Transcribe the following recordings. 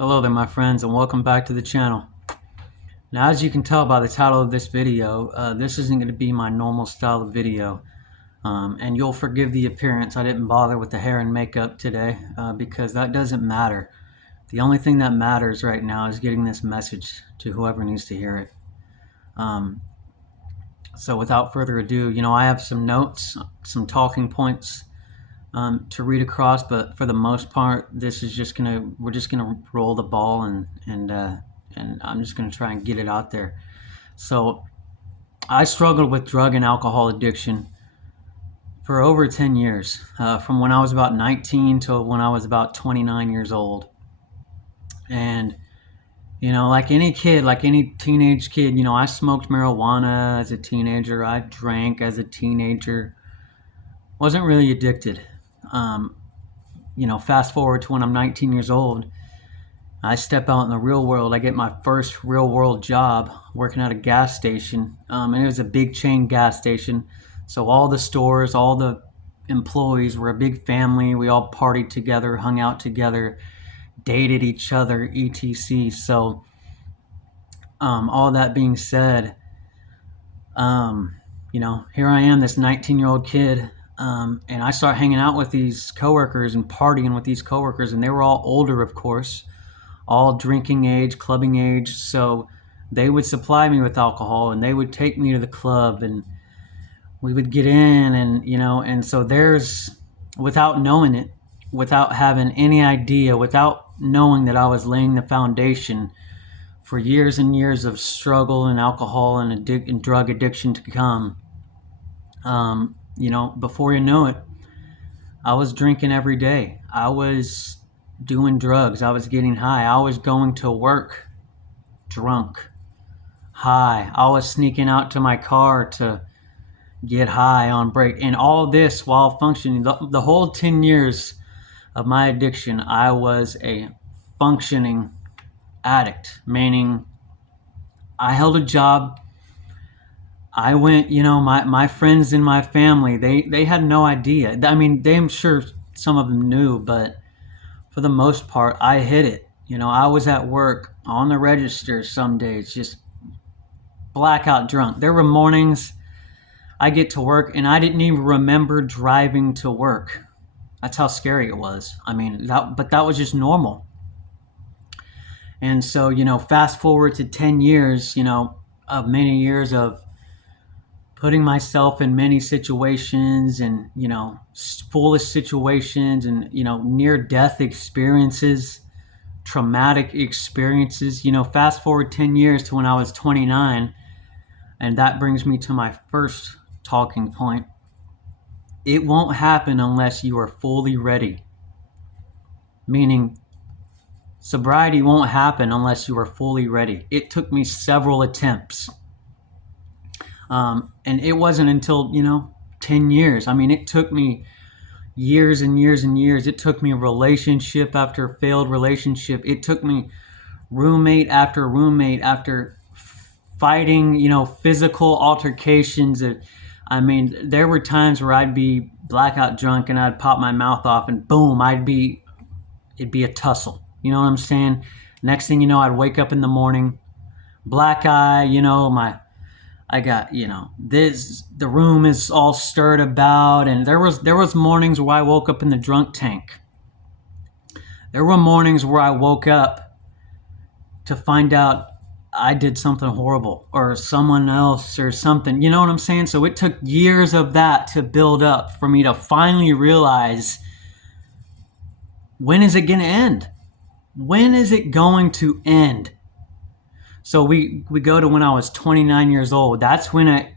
Hello there my friends, and welcome back to the channel. Now, as you can tell by the title of this video, this isn't going to be my normal style of video, and you'll forgive the appearance. I didn't bother with the hair and makeup today because that doesn't matter. The only thing that matters right now is getting this message to whoever needs to hear it. So without further ado, I have some notes, some talking points to read across, but for the most part, we're just gonna roll the ball and I'm just gonna try and get it out there. So I struggled with drug and alcohol addiction for over 10 years, from when I was about 19 to when I was about 29 years old. And like any kid, like any teenage kid, I smoked marijuana as a teenager. I drank as a teenager. Wasn't really addicted. Fast forward to when I'm 19 years old, I step out in the real world. I get my first real world job working at a gas station, and it was a big chain gas station. So all the stores, all the employees were a big family. We all partied together, hung out together, dated each other, etc. So all that being said, here I am, this 19-year-old kid. And I start hanging out with these coworkers and partying with these coworkers, and they were all older, of course, all drinking age, clubbing age. So they would supply me with alcohol, and they would take me to the club, and we would get in, and so without knowing it, without having any idea, without knowing that I was laying the foundation for years and years of struggle and alcohol and drug addiction to come. Before you know it, I was drinking every day. I was doing drugs. I was getting high. I was going to work drunk, high. I was sneaking out to my car to get high on break. And all this while functioning. The whole 10 years of my addiction, I was a functioning addict, meaning I held a job. I went, my friends in my family, they had no idea. I mean, I'm sure some of them knew, but for the most part, I hid it. I was at work on the register some days, just blackout drunk. There were mornings I get to work and I didn't even remember driving to work. That's how scary it was. I mean, but that was just normal. And so, fast forward to 10 years, of many years of putting myself in many situations and, foolish situations and, near-death experiences, traumatic experiences. Fast forward 10 years to when I was 29, and that brings me to my first talking point. It won't happen unless you are fully ready. Meaning, sobriety won't happen unless you are fully ready. It took me several attempts. And it wasn't until, 10 years. I mean, it took me years and years and years. It took me relationship after failed relationship. It took me roommate after fighting, physical altercations. I mean, there were times where I'd be blackout drunk and I'd pop my mouth off and boom, it'd be a tussle. You know what I'm saying? Next thing you know, I'd wake up in the morning, black eye, I got, the room is all stirred about, and there was mornings where I woke up in the drunk tank. There were mornings where I woke up to find out I did something horrible or someone else or something. You know what I'm saying? So it took years of that to build up for me to finally realize, when is it going to end? When is it going to end? So we go to when I was 29 years old. That's when it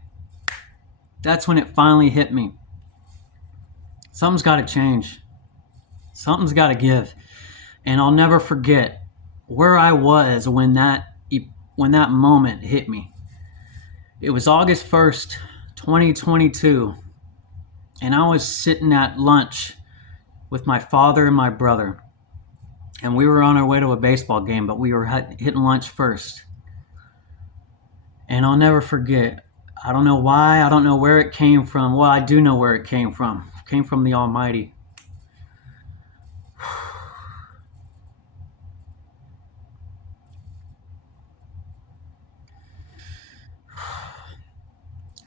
finally hit me. Something's got to change. Something's got to give. And I'll never forget where I was when that moment hit me. It was August 1st, 2022. And I was sitting at lunch with my father and my brother. And we were on our way to a baseball game, but we were hitting lunch first. And I'll never forget. I don't know why. I don't know where it came from. Well, I do know where it came from. It came from the Almighty.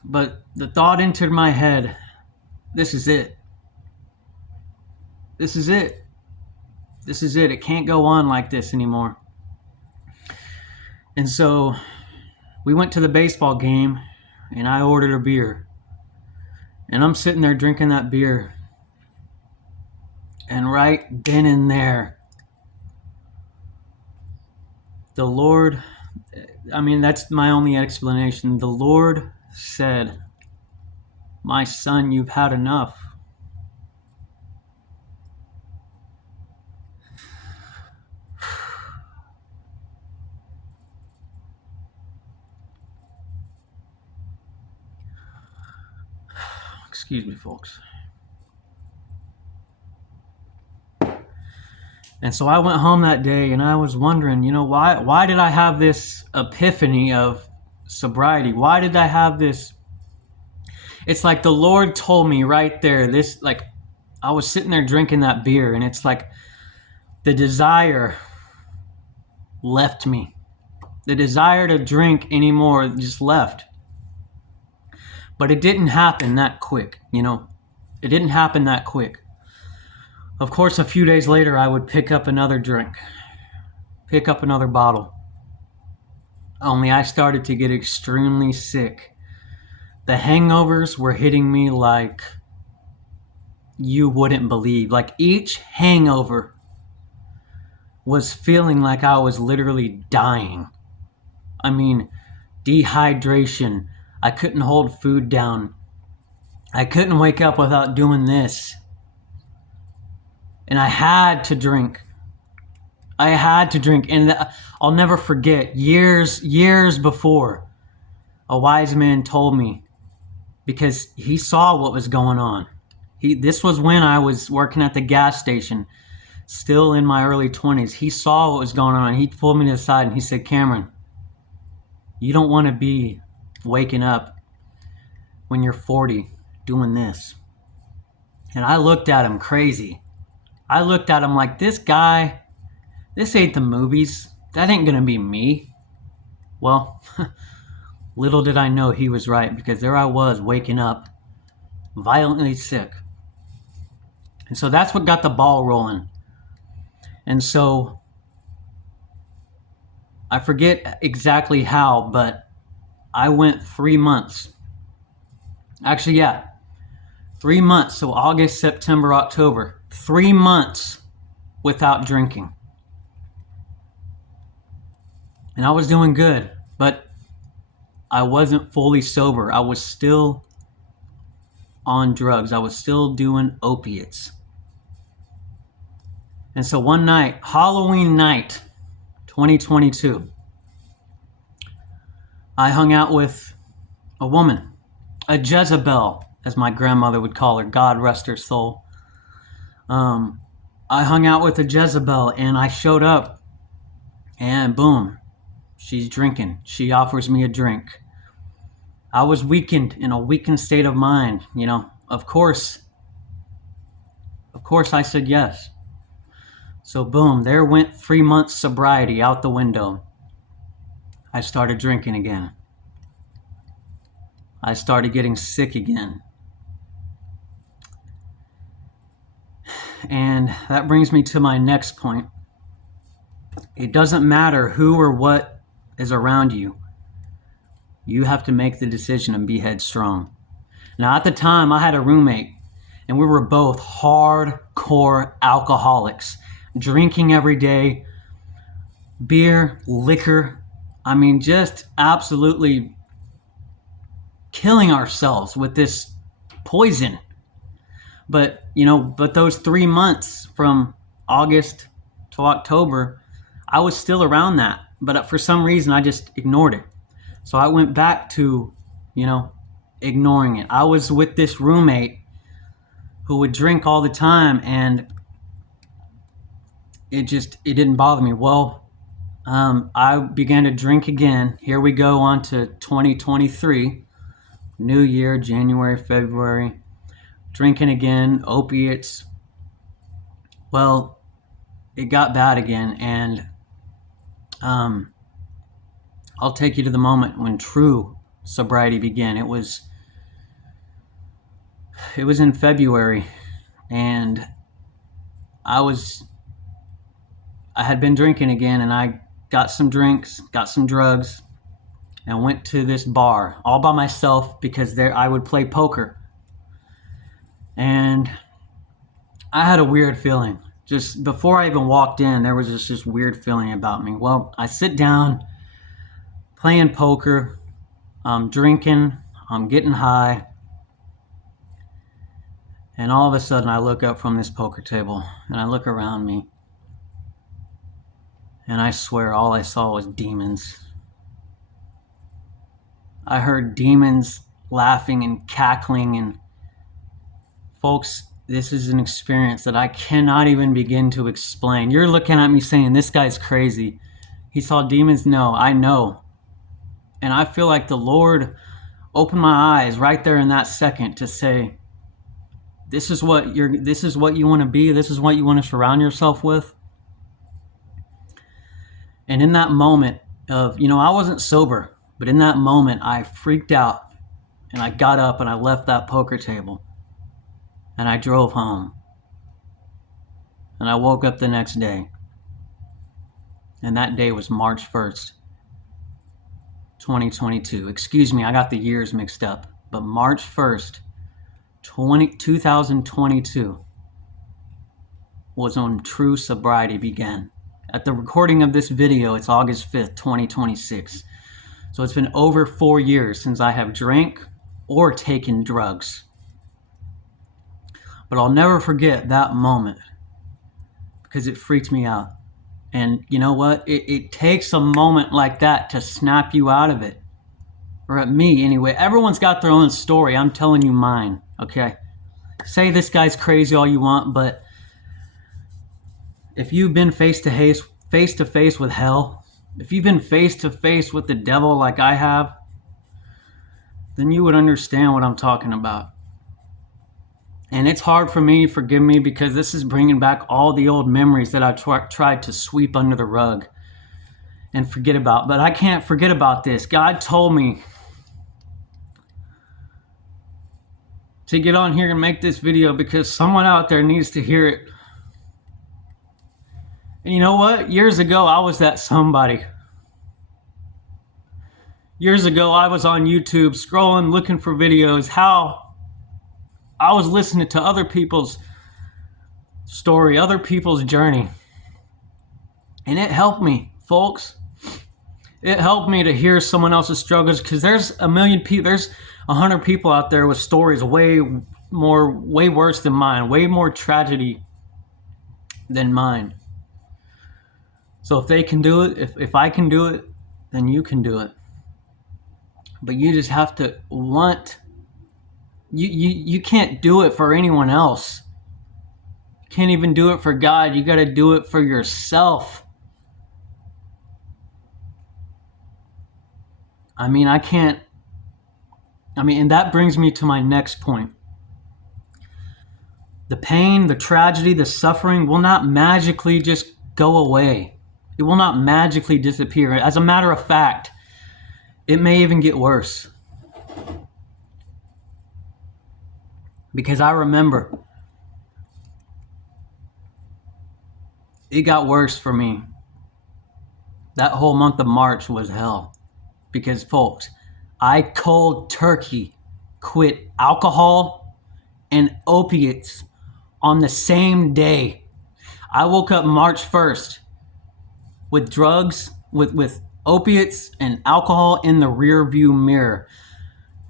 But the thought entered my head, this is it. This is it. This is it. It can't go on like this anymore. And so we went to the baseball game and I ordered a beer. And I'm sitting there drinking that beer. And right then and there, the Lord, that's my only explanation. The Lord said, "My son, you've had enough." Excuse me, folks. And so I went home that day and I was wondering, why did I have this epiphany of sobriety? Why did I have this? It's like the Lord told me right there, I was sitting there drinking that beer and it's like the desire left me. The desire to drink anymore just left. But it didn't happen that quick, It didn't happen that quick. Of course, a few days later, I would pick up another drink, pick up another bottle. Only I started to get extremely sick. The hangovers were hitting me like you wouldn't believe. Like each hangover was feeling like I was literally dying. I mean, dehydration. I couldn't hold food down. I couldn't wake up without doing this. And I had to drink. And I'll never forget, years before, a wise man told me, because he saw what was going on. This was when I was working at the gas station, still in my early 20s. He saw what was going on. He pulled me to the side and he said, "Cameron, you don't want to be waking up when you're 40 doing this." And I looked at him crazy. I looked at him like, this guy, this ain't the movies. That ain't gonna be me. Well, little did I know he was right, because there I was waking up violently sick. And so that's what got the ball rolling. And so I forget exactly how, but I went 3 months. Actually, yeah, 3 months. So August, September, October. 3 months without drinking. And I was doing good, but I wasn't fully sober. I was still on drugs. I was still doing opiates. And so one night, Halloween night, 2022, I hung out with a woman, a Jezebel, as my grandmother would call her, God rest her soul. I hung out with a Jezebel and I showed up and boom, she's drinking. She offers me a drink. I was in a weakened state of mind, Of course I said yes. So boom, there went 3 months sobriety out the window. I started drinking again. I started getting sick again. And that brings me to my next point. It doesn't matter who or what is around you. You have to make the decision and be headstrong. Now, at the time, I had a roommate, and we were both hardcore alcoholics, drinking every day, beer, liquor. Just absolutely killing ourselves with this poison. But those 3 months from August to October, I was still around that. But for some reason, I just ignored it. So I went back to, ignoring it. I was with this roommate who would drink all the time, and it didn't bother me. Well, I began to drink again. Here we go on to 2023, New Year, January, February. Drinking again, opiates. Well, it got bad again, and I'll take you to the moment when true sobriety began. It was It was in February, and I had been drinking again, and I got some drinks, got some drugs, and went to this bar all by myself because there I would play poker. And I had a weird feeling. Just before I even walked in, there was just this weird feeling about me. Well, I sit down, playing poker, I'm drinking, I'm getting high, and all of a sudden I look up from this poker table and I look around me, and I swear all I saw was demons. I heard demons laughing and cackling, and folks, this is an experience that I cannot even begin to explain. You're looking at me saying, this guy's crazy. He saw demons? No, I know. And I feel like the Lord opened my eyes right there in that second to say, this is what you want to be, this is what you want to surround yourself with. And in that moment of, I wasn't sober, but in that moment I freaked out, and I got up and I left that poker table. And I drove home. And I woke up the next day. And that day was March 1st, 2022. Excuse me, I got the years mixed up. But March 1st, 2022 was when true sobriety began. At the recording of this video, it's August 5th, 2026. So it's been over 4 years since I have drank or taken drugs. But I'll never forget that moment because it freaked me out. And you know what? It takes a moment like that to snap you out of it. Or at me, anyway. Everyone's got their own story. I'm telling you mine, okay? Say this guy's crazy all you want, but if you've been face to face with hell, if you've been face to face with the devil like I have, then you would understand what I'm talking about. And it's hard for me, forgive me, because this is bringing back all the old memories that I tried to sweep under the rug and forget about. But I can't forget about this. God told me to get on here and make this video because someone out there needs to hear it. And you know what? Years ago, I was that somebody. Years ago, I was on YouTube scrolling, looking for videos, how I was listening to other people's story, other people's journey. And it helped me, folks. It helped me to hear someone else's struggles because there's a million people, there's 100 people out there with stories way worse than mine, way more tragedy than mine. So if they can do it, if I can do it, then you can do it. But you just have to want. You can't do it for anyone else. You can't even do it for God. You got to do it for yourself. And that brings me to my next point. The pain, the tragedy, the suffering will not magically just go away. It will not magically disappear. As a matter of fact, it may even get worse. Because I remember it got worse for me. That whole month of March was hell. Because, folks, I cold turkey quit alcohol and opiates on the same day. I woke up March 1st with drugs, with opiates and alcohol in the rear view mirror.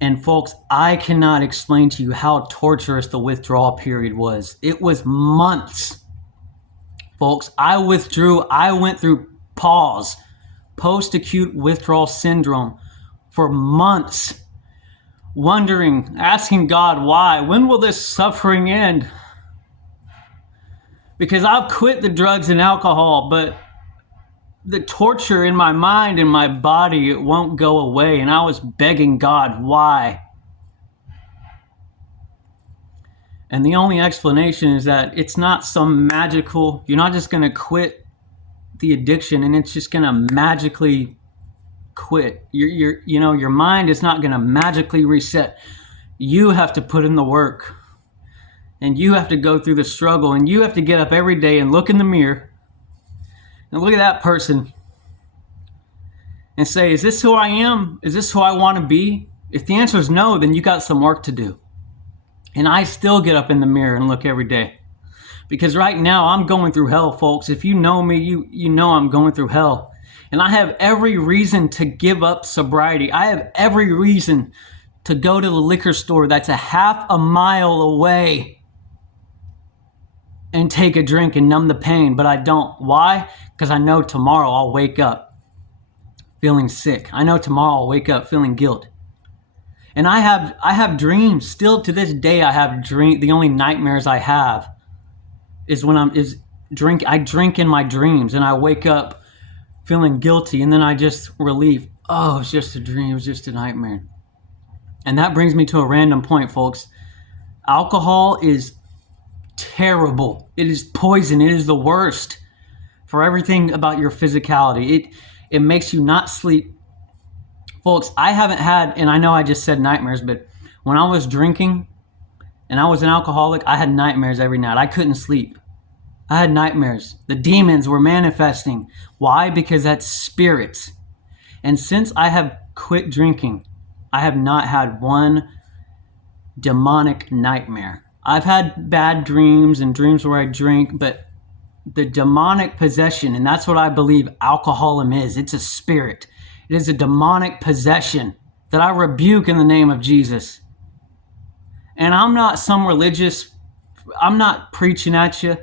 And folks, I cannot explain to you how torturous the withdrawal period was. It was months. Folks, I went through PAWS, post-acute withdrawal syndrome, for months, wondering, asking God why. When will this suffering end? Because I've quit the drugs and alcohol, but the torture in my mind and my body, it won't go away. And I was begging God, why? And the only explanation is that it's not some magical, you're not just going to quit the addiction and it's just going to magically quit. Your mind is not going to magically reset. You have to put in the work. And you have to go through the struggle, and you have to get up every day and look in the mirror and look at that person and say, is this who I am? Is this who I want to be? If the answer is no, then you got some work to do. And I still get up in the mirror and look every day. Because right now I'm going through hell, folks. If you know me, you know I'm going through hell. And I have every reason to give up sobriety. I have every reason to go to the liquor store that's a half a mile away and take a drink and numb the pain, but I don't. Why? Because I know tomorrow I'll wake up feeling sick. I know tomorrow I'll wake up feeling guilt. And I have dreams. Still to this day I have dreams. The only nightmares I have is when I drink in my dreams and I wake up feeling guilty, and then I just relieve. Oh, it's just a dream, it's just a nightmare. And that brings me to a random point, folks. Alcohol is terrible. It is poison. It is the worst for everything about your physicality. It makes you not sleep. Folks, I haven't had, and I know I just said nightmares, but when I was drinking and I was an alcoholic, I had nightmares every night. I couldn't sleep. I had nightmares. The demons were manifesting. Why? Because that's spirits. And since I have quit drinking, I have not had one demonic nightmare. I've had bad dreams and dreams where I drink, but the demonic possession, and that's what I believe alcoholism is. It's a spirit. It is a demonic possession that I rebuke in the name of Jesus. And I'm not some religious, I'm not preaching at you.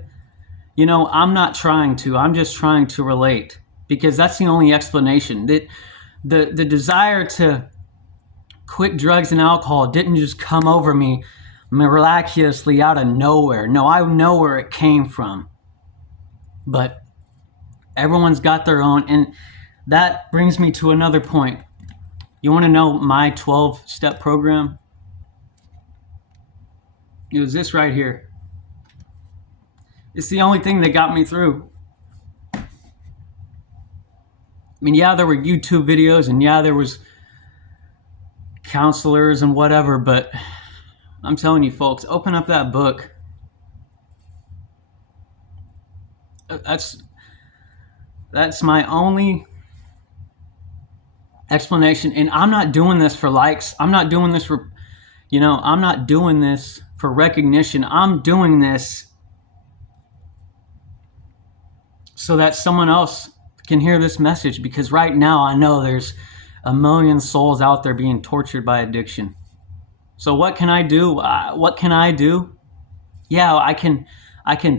You know, I'm not trying to. I'm just trying to relate, because that's the only explanation. That the desire to quit drugs and alcohol didn't just come over me miraculously out of nowhere. No, I know where it came from. But everyone's got their own, and that brings me to another point. You want to know my 12-step program? It was this right here. It's the only thing that got me through. I mean, yeah, there were YouTube videos, and yeah, there was counselors and whatever, but I'm telling you, folks, open up that book. That's my only explanation. And I'm not doing this for likes. I'm not doing this for, I'm not doing this for recognition. I'm doing this so that someone else can hear this message, because right now I know there's a million souls out there being tortured by addiction. So what can I do? What can I do? Yeah, I can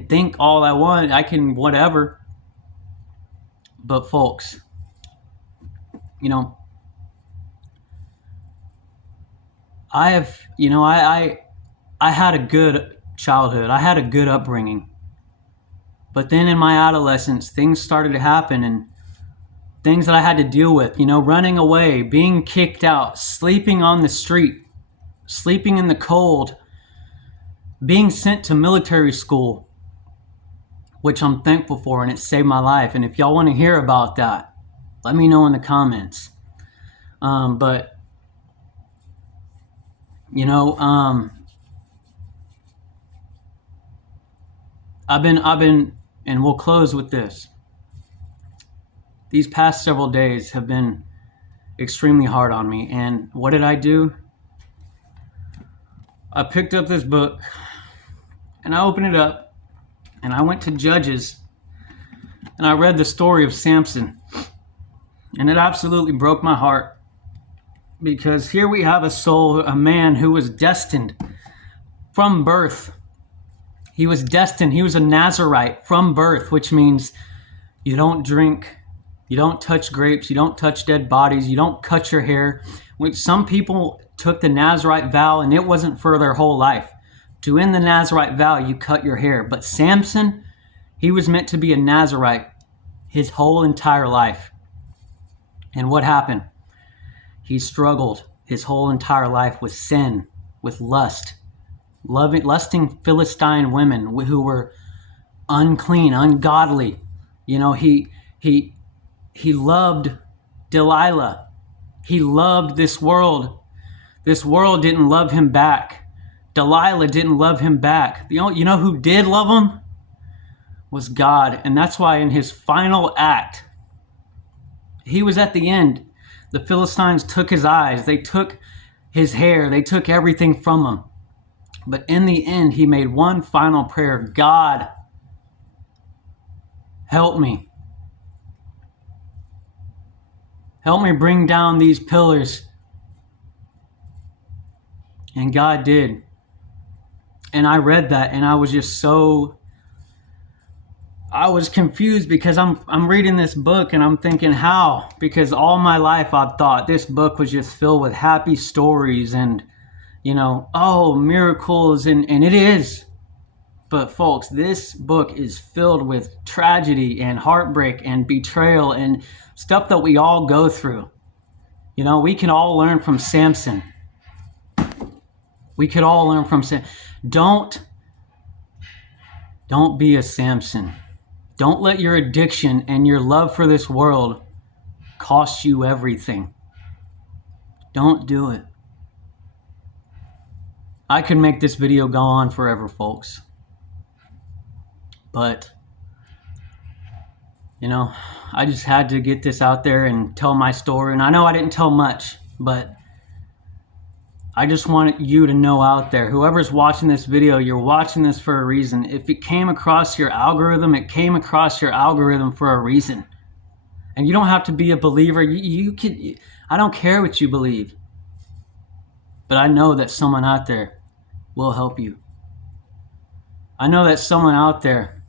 think all I want. I can whatever. But folks, I have, I had a good childhood. I had a good upbringing. But then in my adolescence, things started to happen, and things that I had to deal with, running away, being kicked out, sleeping on the street, sleeping in the cold, being sent to military school, which I'm thankful for, and it saved my life. And if y'all want to hear about that, let me know in the comments. But I've been, and we'll close with this. These past several days have been extremely hard on me. And what did I do? I picked up this book and I opened it up and I went to Judges and I read the story of Samson. And it absolutely broke my heart, because here we have a man who was destined from birth. He was destined. He was a Nazarite from birth, which means you don't drink, you don't touch grapes, you don't touch dead bodies, you don't cut your hair. Which some people took the Nazarite vow and it wasn't for their whole life. To end the Nazarite vow, you cut your hair. But Samson, he was meant to be a Nazarite his whole entire life. And what happened? He struggled his whole entire life with sin, with lust, lusting Philistine women who were unclean, ungodly. He loved Delilah. He loved this world. This world didn't love him back. Delilah didn't love him back. You know who did love him? Was God. And that's why in his final act, he was at the end. The Philistines took his eyes. They took his hair. They took everything from him. But in the end, he made one final prayer. God, help me. Help me bring down these pillars. And God did. And I read that and I was just I was confused because I'm reading this book and I'm thinking, how? Because all my life I've thought this book was just filled with happy stories and, miracles, and it is. But folks, this book is filled with tragedy and heartbreak and betrayal and stuff that we all go through. We can all learn from Samson. We could all learn from Samson. Don't be a Samson. Don't let your addiction and your love for this world cost you everything. Don't do it. I could make this video go on forever, folks. But, I just had to get this out there and tell my story. And I know I didn't tell much, but I just want you to know out there, whoever's watching this video, you're watching this for a reason. If it came across your algorithm, it came across your algorithm for a reason. And you don't have to be a believer. I don't care what you believe. But I know that someone out there will help you. I know that someone out there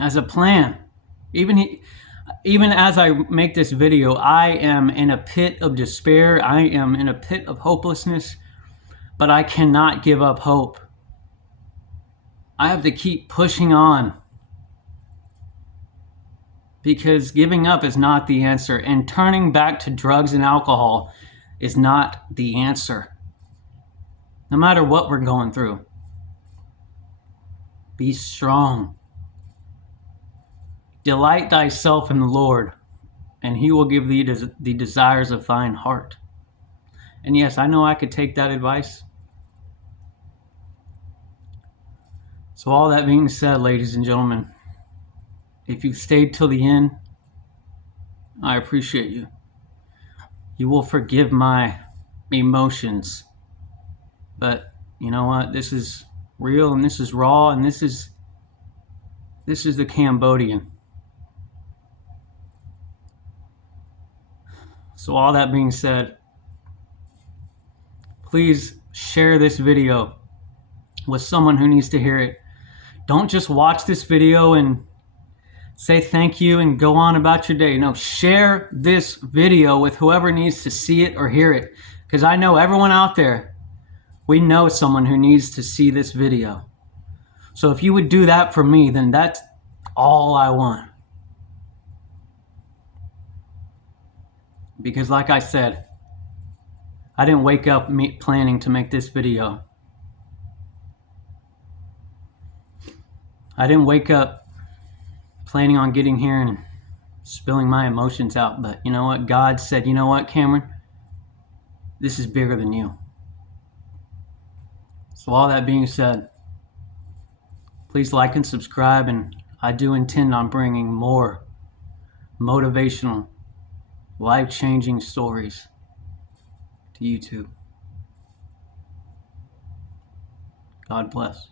has a plan. Even as I make this video, I am in a pit of despair. I am in a pit of hopelessness, but I cannot give up hope. I have to keep pushing on because giving up is not the answer, and turning back to drugs and alcohol is not the answer. No matter what we're going through, be strong. Delight thyself in the Lord, and he will give thee the desires of thine heart. And yes, I know I could take that advice. So all that being said, ladies and gentlemen, if you've stayed till the end, I appreciate you. You will forgive my emotions. But you know what? This is real and this is raw and this is the Cambodian. So all that being said, please share this video with someone who needs to hear it. Don't just watch this video and say thank you and go on about your day. No, share this video with whoever needs to see it or hear it. Because I know everyone out there, we know someone who needs to see this video. So if you would do that for me, then that's all I want. Because like I said, I didn't wake up planning to make this video. I didn't wake up planning on getting here and spilling my emotions out. But you know what? God said, you know what, Cameron? This is bigger than you. So all that being said, please like and subscribe. And I do intend on bringing more motivational, life-changing stories to YouTube. God bless.